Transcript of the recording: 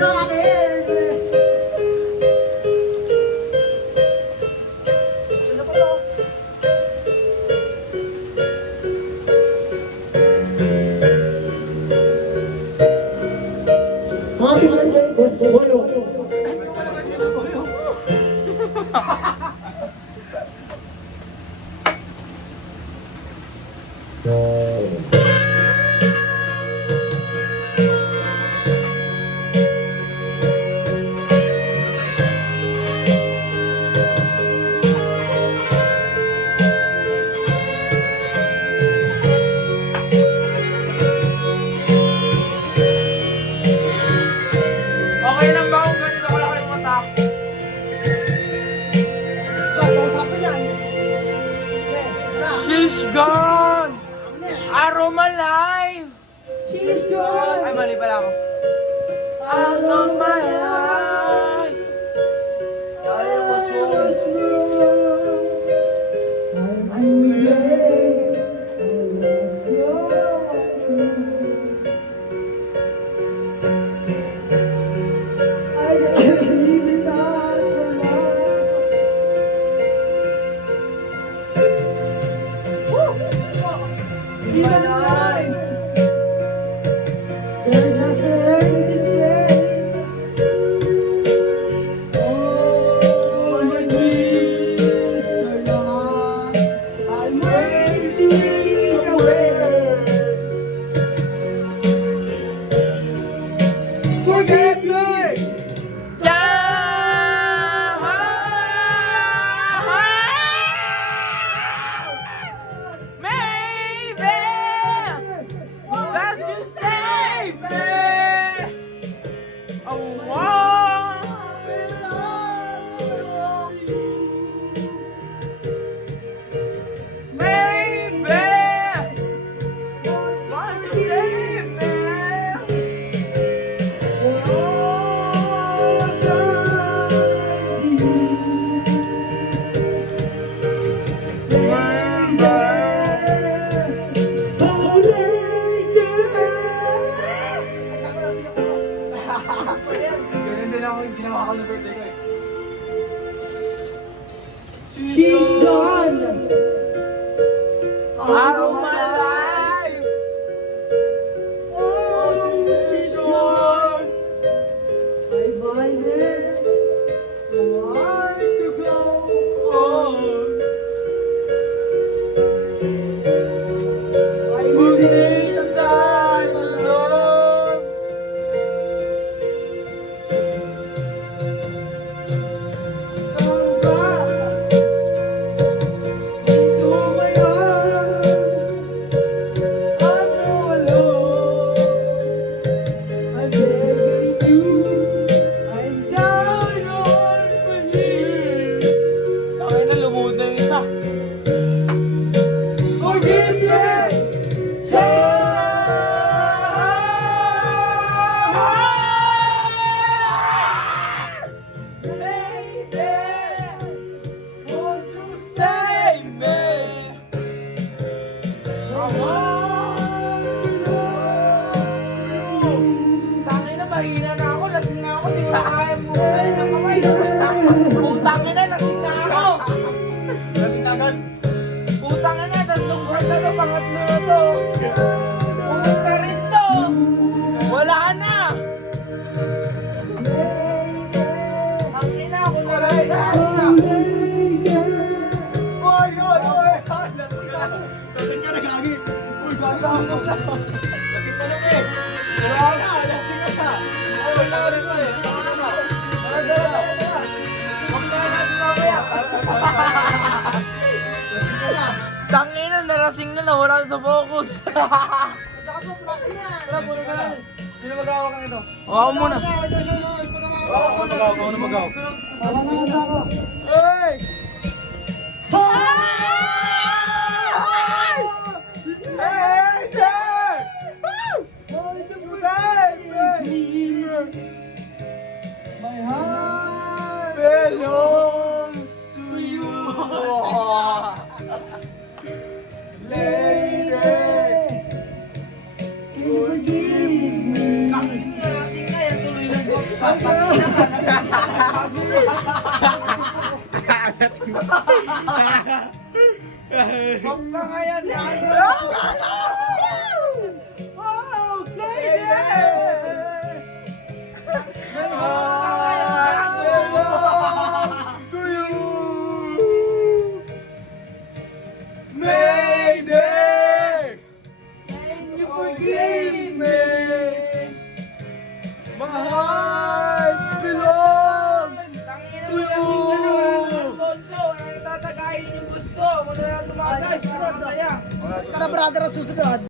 sa akin. Sino pa to? Happy birthday, Boss Boyo. Ano ka naman yung Boyo? Okay lang ba kung ganito kalaki yung mata? Ba't usapin yan? Pre, tara. She's gone! Ano na yan? Aroma Life! She's gone. Ay, mali pala ako. Out of my life! I was wrong. Forget me! Maybe that you save me. Oh, maybe that you save me. Ganun din ako yung ginawa ko ng birthday ko eh. She's gone! Aroma Life! Oh, she's gone! I find it so hard to go on. I will Pagdating sa loob. come back into my arms. I'm so alone. I'm begging you. I'm down on my knees. Takay na, lumuhod na yung isa. Forgive me. Won't you save me? Tangin na, mahina na ako. Lasing na ako. Di ko na kaya buksan sa kamay. Putang ina, lasing na ako. Lasing agad. Putang ina, tatlong shot na to. Pangatlo na to. Pumus na rin to. Wala na. Ang ina ako na lang. Ang ina. Oy, oy, oy! Lasing ka na, gagi! Uy, gagi ako na! Lasing ka na, eh! Wala na, lasing ka na! Oh, wala ka rin eh! Tama na! Tara, tara, tara, tara. Mamaya natin mamaya. Lasing ka na! Tangina, nalasing na, nawala sa focus. Nakasuplas na! Tara, muna ka lang. Sino mag-awak ka nito? Ako muna. Ako na magaw. Hey! My heart Belongs to you. lady, can you forgive me? Nalasing na yan, tuloy lang ko. Huwag ka nga yan, wow, lady! To you, Mayday! Can you forgive me? My heart belongs Tangina to mo you. yung Alfonso, ang tatagayin yung gusto. Wala na tumagas, Ayos na to. masaya. Mas ka na brother ang susunod.